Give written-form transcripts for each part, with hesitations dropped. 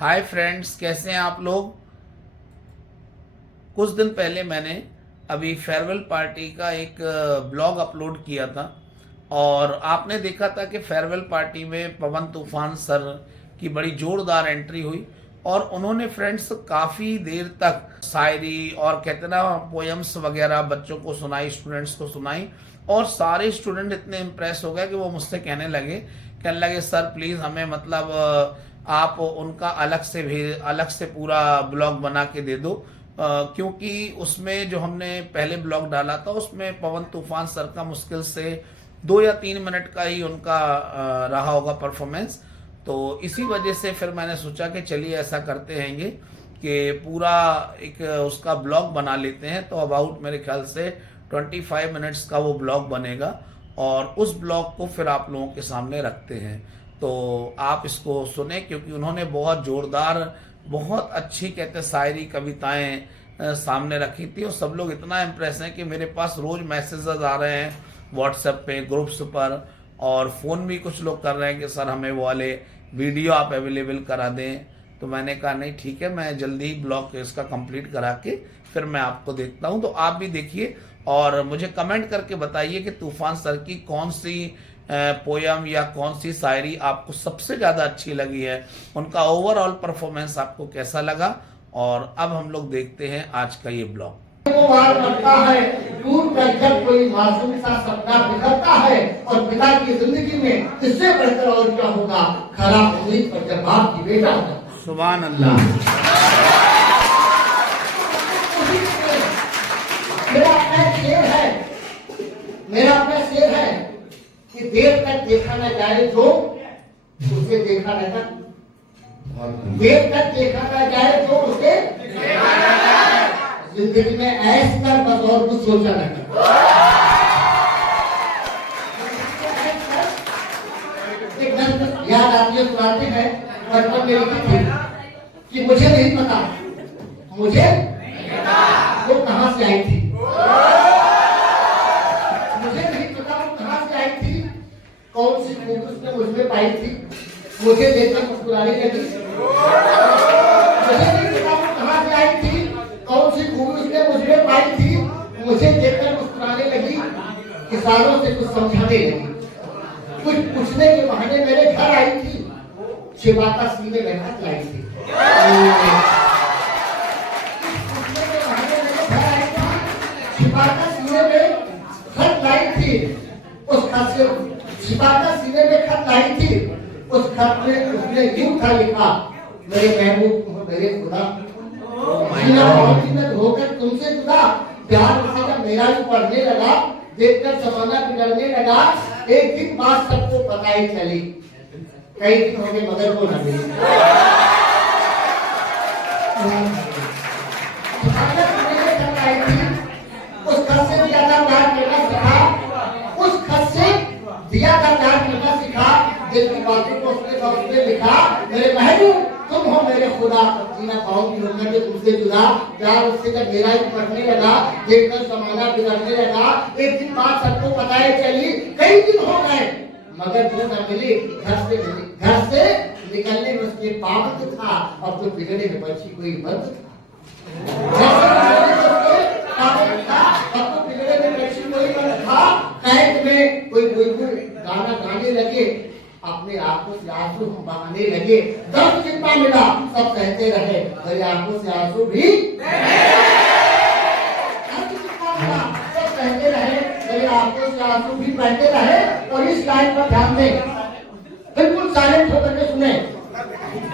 Hi friends, कैसे हैं आप लोग। कुछ दिन पहले मैंने अभी फेयरवेल पार्टी का एक ब्लॉग अपलोड किया था और आपने देखा था कि फेयरवेल पार्टी में पवन तूफान सर की बड़ी जोरदार एंट्री हुई और उन्होंने फ्रेंड्स काफ़ी देर तक शायरी और कहते ना पोएम्स वगैरह बच्चों को सुनाई, स्टूडेंट्स को सुनाई और सारे स्टूडेंट इतने इम्प्रेस हो गए कि वो मुझसे कहने लगे सर प्लीज़ हमें मतलब आप उनका अलग से पूरा ब्लॉग बना के दे दो। क्योंकि उसमें जो हमने पहले ब्लॉग डाला था उसमें पवन तूफान सर का मुश्किल से 2 या 3 मिनट का ही उनका रहा होगा परफॉर्मेंस। तो इसी वजह से फिर मैंने सोचा कि चलिए ऐसा करते हैंगे कि पूरा एक उसका ब्लॉग बना लेते हैं। तो अबाउट मेरे ख्याल से 25 मिनट्स का वो ब्लॉग बनेगा और उस ब्लॉग को फिर आप लोगों के सामने रखते हैं। तो आप इसको सुने क्योंकि उन्होंने बहुत जोरदार, बहुत अच्छी कहते शायरी कविताएं सामने रखी थी और सब लोग इतना इम्प्रेस हैं कि मेरे पास रोज मैसेजेस आ रहे हैं व्हाट्सएप पे, ग्रुप्स पर, और फ़ोन भी कुछ लोग कर रहे हैं कि सर हमें वो वाले वीडियो आप अवेलेबल करा दें। तो मैंने कहा नहीं ठीक है, मैं जल्दी ही ब्लॉग इसका कंप्लीट करा के फिर मैं आपको देखता हूं। तो आप भी देखिए और मुझे कमेंट करके बताइए कि तूफान सर की कौन सी पोयम या कौन सी शायरी आपको सबसे ज़्यादा अच्छी लगी है, उनका ओवरऑल परफॉर्मेंस आपको कैसा लगा। और अब हम लोग देखते हैं आज का ये ब्लॉग। वो बार करता है दूर का जब कोई मासूम सा सपना बिखरता है और पिता की जिंदगी में इससे बढ़कर और क्या होगा, खराब उम्मीद पर जब बाप की बेटा होगा। सुभान अल्लाह। मेरा अपना शेर है कि देर तक देखा न जाए जो उसे देखा न जाए, देर तक देखा न जाए जो उसे जिंदगी में ऐश कर बस और कुछ सोचा न कर। याद आती है, सुनाते हैं बचपन में लिखी थी कि मुझे नहीं पता वो कहां से आई थी, मुझे नहीं पता वो कहां से आई थी, कौन सी खूबी उसने मुझमें पाई थी, मुझे देखकर मुस्कुराने लगी। मुझे नहीं पता वो कहां से आई थी, कौन सी खूबी उसने मुझमें पाई थी, मुझे देखकर मुस्कुराने लगी, किसानों से कुछ समझाने लगी, कुछ पूछने के बहाने मेरे घर आई थी, शिवा का सीने में हाथ लाई थी। शिवा का सीने में खत लाई थी, उस खत से शिवा का सीने में खत लाई थी, उस खत में उसने यूं था लिखा, मेरे महबूब मेरे खुदा, होकर तुमसे जुदा, प्यार उसे जब मेरा भी पढ़ने लगा, देखकर जमाना बिगड़ने लगा, एक दिन बात सबको पता ही चली, कई दिन हो गए मगर को न मिली। उस खत से दिया था प्यार करना सीखा, उस खत से दिया था प्यार करना सीखा, जिनकी बातों को उसने लिखा, मेरे महबूब तुम हो मेरे खुदा, जीना पाऊंगी होकर के तुमसे जुदा, प्यार उससे जब मेरा ही पढ़ने लगा, देखकर जमाना बिगड़ने लगा, एक दिन बात सबको पता ही चली, कई दिन हो गए मगर वो न मिली, घर से निकलने में उसके पाबंद था, अब तो बिगड़े में बच्ची कोई बंद था, कैद में कोई बुलबुल गाना गाने लगे, अपने आंखों से आंसू बहाने लगे, दर्द जितना मिला सब कहते रहे, मेरी आंखों से आंसू भी सब कहते रहे, मेरी आंखों से आंसू भी बहते रहे। और इस लाइन पर ध्यान दें, बिल्कुल साइलेंट होकर के सुने,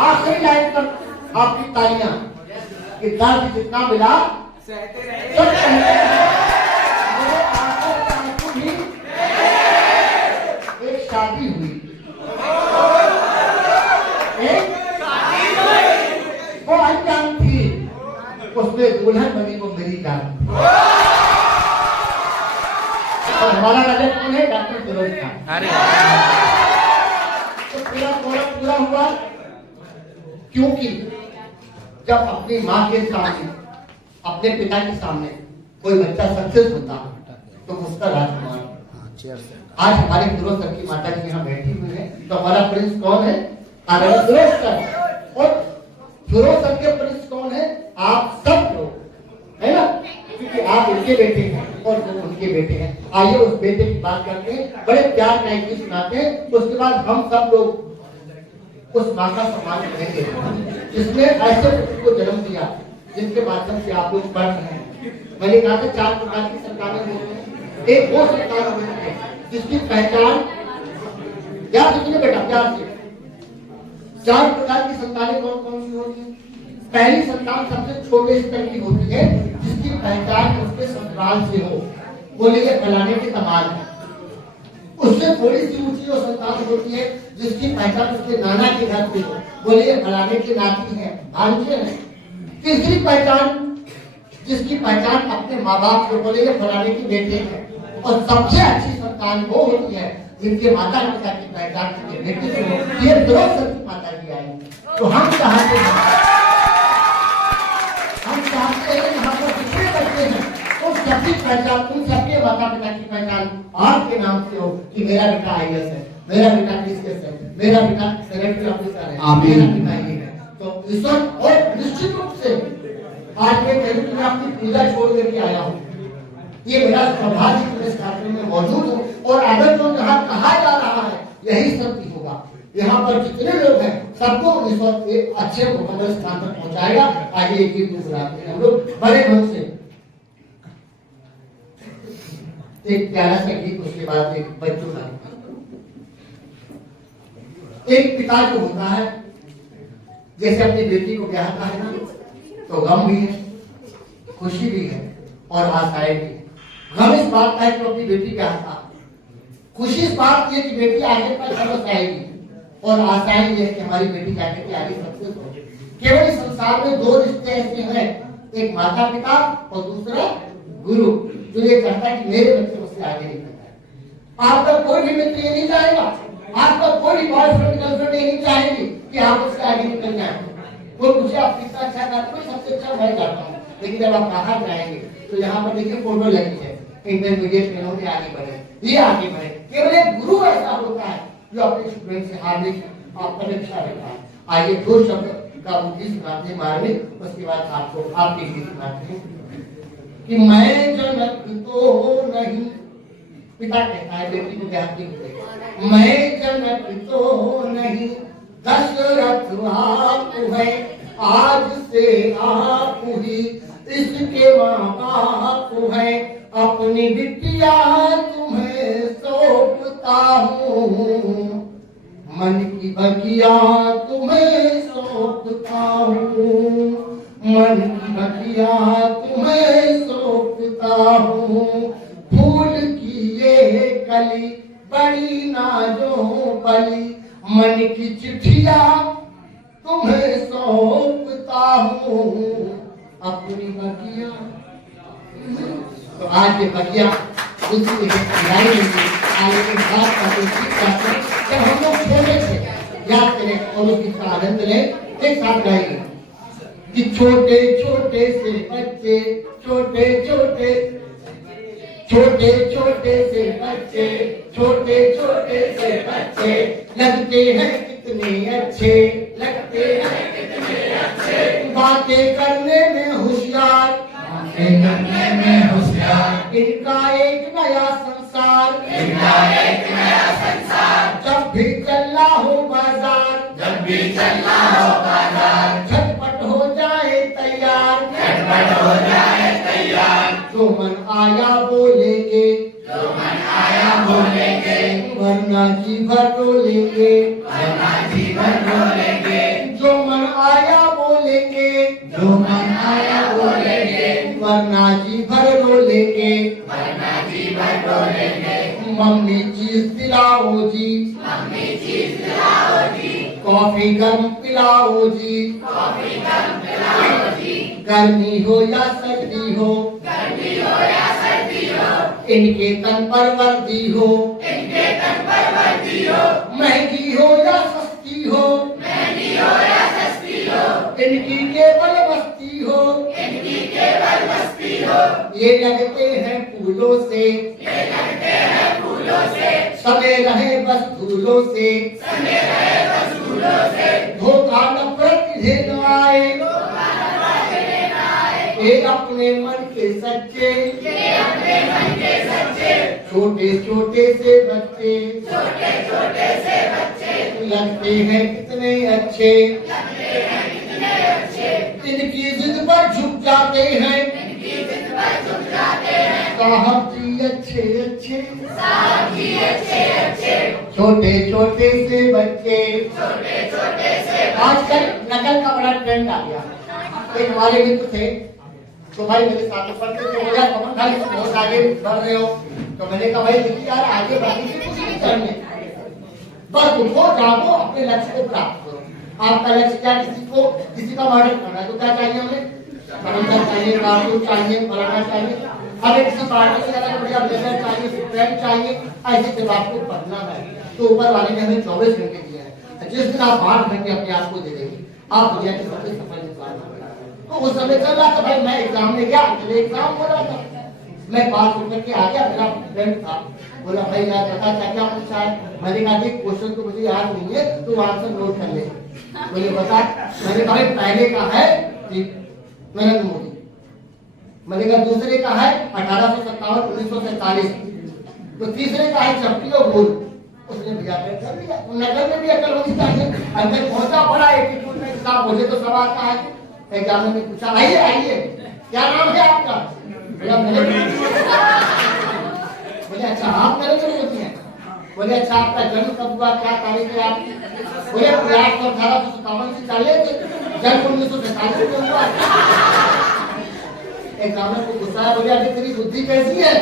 आखिरी लाइन तक आपकी तालियां, कि दर्द जितना मिला सब कहते रहे, मेरे आंखों से आंसू भी। एक शादी हुई, वो अनजान थी, उसमें दुल्हन बनी वो मेरी जान। और हमारा राजा कौन है? डॉक्टर फिरोज खान। तो पूरा हुआ, क्योंकि जब अपनी माँ के सामने, अपने पिता के सामने कोई बच्चा सक्सेस होता तो उसका राजकुमार। आज हमारे फिरोज सर की माता जी यहाँ बैठी हुई है, तो हमारा प्रिंस कौन है? और फिरोज के परिचित कौन है? आप सब लोग, है ना, क्योंकि आप उनके बेटे हैं और वो उनके बेटे हैं। आइए उस बेटे की बात करते हैं, बड़े प्यार का एक गीत सुनाते हैं, उसके बाद हम सब लोग उस माँ का सम्मान करेंगे जिसने ऐसे पुत्र को जन्म दिया, जिनके माध्यम से आप लोग पढ़ रहे हैं। मैंने कहा था 4 प्रकार की संतानें होती हैं। एक वो संतान होती है जिसकी पहचान, याद रखिए बेटा प्यार से, 4 प्रकार की संतानें कौन कौन सी होती हैं? पहली संतान सबसे छोटे स्तर की होती है, जिसकी पहचान उसके ससुराल से हो, बोले ये फलाने के दामाद है। उससे थोड़ी सी ऊंची वो संतान होती है जिसकी पहचान उसके नाना के घर से हो, बोले ये फलाने के नाती है, भांजे है। तीसरी पहचान जिसकी पहचान अपने माँ बाप से, बोले ये फलाने के बेटे हैं। और सबसे अच्छी संतान वो होती है जिनके माता पिता की पहचान उनके बेटे से हो। ये फिरोज सर की माता जी आई। तो हम चाहते हैं यहाँ पर जितने बच्चे हैं उन सबकी पहचान, उन सबके माता पिता की पहचान आपके नाम से हो कि मेरा बेटा IAS है, मेरा बेटा PCS है, मेरा बेटा सेक्रेटरी ऑफिसर है, मेरा बेटा ये है। तो ईश्वर, और निश्चित रूप से आज मैं कह रही अपनी पूजा छोड़ करके आया हूँ। ये मेरा सौभाग्य कि मैं इस कार्यक्रम में मौजूद हूँ और अगर जो जहाँ कहा जा रहा है यही सब होगा। यहाँ पर जितने लोग हैं सबको इस वक्त एक अच्छे मुकम्मल स्थान पर पहुंचाएगा। आइए एक गीत गुजराते हैं हम लोग बड़े ढंग से, एक प्यारा सा गीत, उसके बाद एक बच्चों का। एक पिता जो होता है जैसे अपनी बेटी को ब्याहता है ना, तो गम भी है, खुशी भी है और आशाएं भी। गम इस बात का है कि अपनी बेटी ब्याहता, खुशी इस बात की है कि बेटी आगे पर समझ आएगी, और आशाएं ये है कि हमारी बेटी जाके के आगे सक्सेस हो। केवल इस संसार में 2 रिश्ते ऐसे हैं, एक माता पिता और दूसरा गुरु, जो ये चाहता है कि मेरे बच्चे उससे आगे निकल जाए। आपका कोई भी मित्र ये नहीं चाहेगा, आपका कोई बॉयफ्रेंड गर्लफ्रेंड ये नहीं चाहेगी कि आप उससे आगे निकल जाए। कोई मुझे आप कितना अच्छा करते हो, सबसे अच्छा मैं करता हूँ, लेकिन जब आप बाहर जाएंगे तो यहाँ पर देखिए फोटो लगी है, इंटरमीडिएट में होंगे आगे बढ़े, ये आगे बढ़े। केवल एक गुरु ऐसा होता है जो अपने स्टूडेंट से हार्दिक अपेक्षा रखता है। आइए 2 शब्द का गीत सुनाते हैं मार्मिक, उसके बाद आपको आपके गीत सुनाते हैं कि मैं जनक तो नहीं, पिता कहता है बेटी को ब्याहती हुए, मैं जनक तो नहीं, दशरथ आप है, आज से आप ही इसके माँ बाप है, अपनी बिटिया तुम्हें सौंपता हूँ, मन की बगिया तुम्हें सौंपता हूँ, मन की बगिया तुम्हें सौंपता हूँ, फूल की ये कली बड़ी नाजो पली, मन की चिट्ठिया तुम्हें सौंपता हूँ, अपनी बगिया। तो आज ये बगिया उसी जब हम लोग छोटे थे, याद करें और उस गीत का आनंद लें, एक साथ गाएंगे कि छोटे छोटे से बच्चे, छोटे छोटे छोटे छोटे से बच्चे, छोटे छोटे से बच्चे, लगते हैं कितने अच्छे, लगते हैं कितने अच्छे, बातें करने में होशियार, बातें करने में होशियार, इनका एक नया संसार, इनका एक नया संसार, जब भी चलना हो बाजार, जब भी चलना हो बाजार, झटपट हो जाए तैयार, झटपट हो जाए तैयार, जो मन आया बोलेंगे, जो मन आया बोलेंगे, वरना जी भर रोलेंगे, वरना जी भर रोलेंगे, जो मन आया बोलेंगे, जो मन आया बोलेंगे, वरना जी भर रोलेंगे, वरना जी भर रोलेंगे, मम्मी चीज दिलाओ जी, मम्मी चीज दिलाओ जी, कॉफी गर्म पिलाओ जी, कॉफी गर्म पिलाओ जी, गर्मी हो या सर्दी हो, गर्मी हो या सर्दी हो, इनके तन पर वर्दी हो, इनके तन पर वर्दी हो, महंगी हो या सस्ती हो, महंगी हो या सस्ती हो, इनकी केवल बस्ती हो, इनकी केवल बस्ती हो, ये लगते हैं फूलों से, ये लगते हैं फूलों से, सने रहे बस धूलों से, सने रहे बस धूलों से, धोखा नफरत इन्हें न आए, अपने मन के सच्चे, छोटे छोटे से बच्चे, लगते हैं कितने अच्छे, इनकी जिद पर झुक जाते हैं, साहब जी अच्छे अच्छे, छोटे छोटे से बच्चे। आजकल नकल का बड़ा ट्रेंड आ गया। एक हमारे मित्र थे, तो भाई मेरे साथ में पढ़ते थे, बोला पवन भाई तुम बहुत आगे बढ़ रहे हो। तो मैंने कहा भाई देखिए यार आगे बढ़ने से कुछ नहीं करने, बस उठो जागो अपने लक्ष्य को प्राप्त करो। आपका लक्ष्य क्या, किसी का मर्डर करना, तो क्या चाहिए हमें, बंदर चाहिए, कारतूस चाहिए, फलाना चाहिए, हमें किसी पार्टी से ज्यादा बढ़िया ब्लेजर चाहिए, फ्रेंड चाहिए, ऐसे जब आपको पढ़ना है तो ऊपर वाले ने हमें 24 घंटे दिया है। जिस दिन आप 8 घंटे अपने आप को दे देंगे आप दुनिया के सबसे सफल इंसान होंगे। तो उस समय चल रहा था भाई, मैं एग्जाम में गया, मेरे एग्जाम हो रहा था, मैं पास होकर के आ गया। मेरा फ्रेंड था, बोला भाई यार बता क्या पूछा है। मैंने कहा कि क्वेश्चन तो मुझे याद नहीं है, तू आंसर नोट कर ले। बोले बता। मैंने कहा पहले का है नरेंद्र मोदी, मैंने कहा दूसरे का है 1857 1947, तो तीसरे का है चपटी और गोल। उसने भैया कर दिया। नकल में भी अकल होनी चाहिए। अंदर पहुंचा बड़ा एटीट्यूड में, किताब मुझे तो सब आता है। एग्जाम में पूछा आइए आइए क्या नाम है आपका, बोले अच्छा आप नरेंद्र मोदी हैं। बोले अच्छा आपका जन्म कब हुआ, क्या तारीख है आपकी। बोले 1857 से चले थे, जन्म 1947 में हुआ। एग्जामिनर को गुस्सा है, बोले अभी तेरी बुद्धि कैसी है,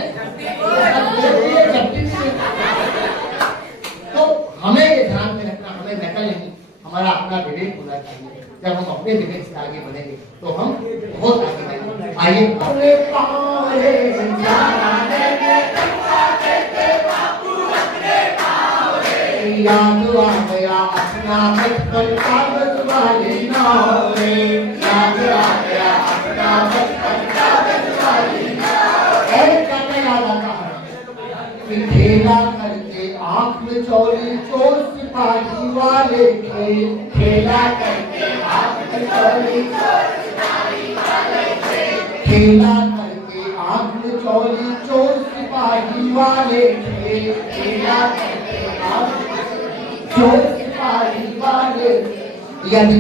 तो हमें ये ध्यान में रखना, हमें नकल नहीं, हमारा अपना विवेक होना चाहिए। जब हम अपने विवेक से आगे बढ़ेंगे तो हम बहुत आगे बढ़ेंगे। आइए अपने पाँव रे जाना याद आ गया अपना बचपन कागज वाली नाव रे, याद आ गया अपना बचपन कागज वाली नाव। और क्या याद आता है, खेला करके आँख में चोरी चोर सिपाही वाले खेल, खेला करके आँख में चोरी चोर सिपाही वाले खेल, खेला करके आँख में चोरी चोर सिपाही वाले खेल, खेला करके आँख चोर सिपाही वाले। यदि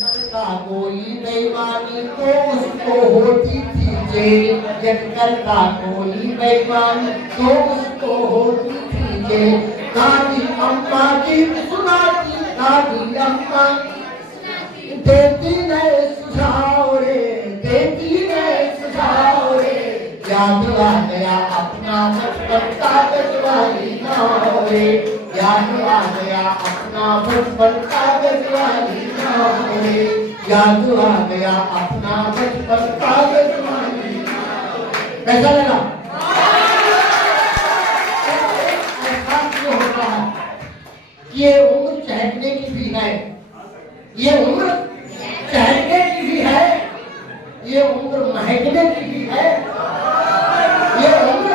करता कोई बेईमानी तो उसको होती थी जेल, यदि करता कोई बेईमानी तो उसको होती थी जेल। दादी अम्मा गीत सुनाती, दादी अम्मा देती नए सुझाव रे, देती नए सुझाव रे। याद आ गया अपना बचपन कागज वाली नाव रे, याद आ गया अपना बचपन कागज वाली नाव रे, याद आ गया अपना बचपन कागज वाली नाव। कैसा लगा? ऐसा होता है ये उम्र चहकने की भी है, ये उम्र चहकने की भी है, ये उम्र महकने की भी है, ये उम्र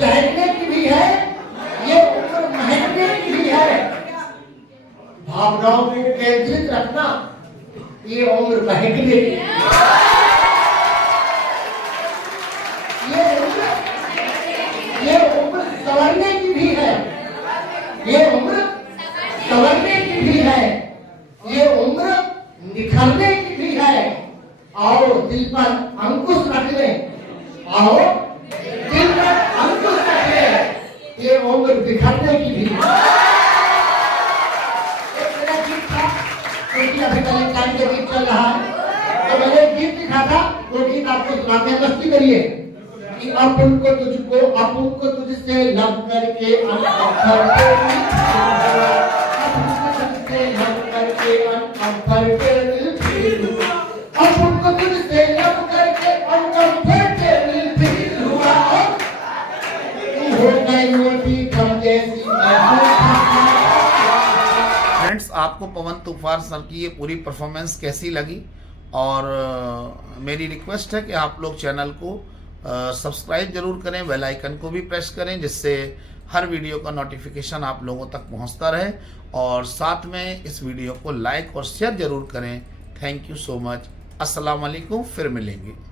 चहकने की भी है, ये उम्र महकने की भी है। भावनाओं को केंद्रित रखना, ये उम्र महकने की, ये उम्र संवरने की भी है, ये उम्र संवरने की भी है, ये उम्र निखरने की भी है। आओ दिल पर अंकुश रख ले, आओ दिल पर अंकुश रख ले, ये उम्र बिखरने की भी है। क्योंकि अभी वैलेंटाइन का गीत चल रहा है, तो मैंने गीत लिखा था, वो गीत आपको सुनाते हैं, मस्ती करिए। कि अपन को तुझको, अपन को तुझसे लव करके अनकंफर्टेबल, लव करके अनकंफर्टेबल फील हुआ, अपन को तुझसे लव करके अनकंफर्टेबल फील हुआ। तू हो गई मोटी कम जैसी फ्रेंड्स, आपको पवन तूफान सर की ये पूरी परफॉर्मेंस कैसी लगी? और मेरी रिक्वेस्ट है कि आप लोग चैनल को सब्सक्राइब जरूर करें, बेल आइकन को भी प्रेस करें, जिससे हर वीडियो का नोटिफिकेशन आप लोगों तक पहुंचता रहे। और साथ में इस वीडियो को लाइक और शेयर जरूर करें। Thank you so much. अस्सलाम वालेकुम, फिर मिलेंगे।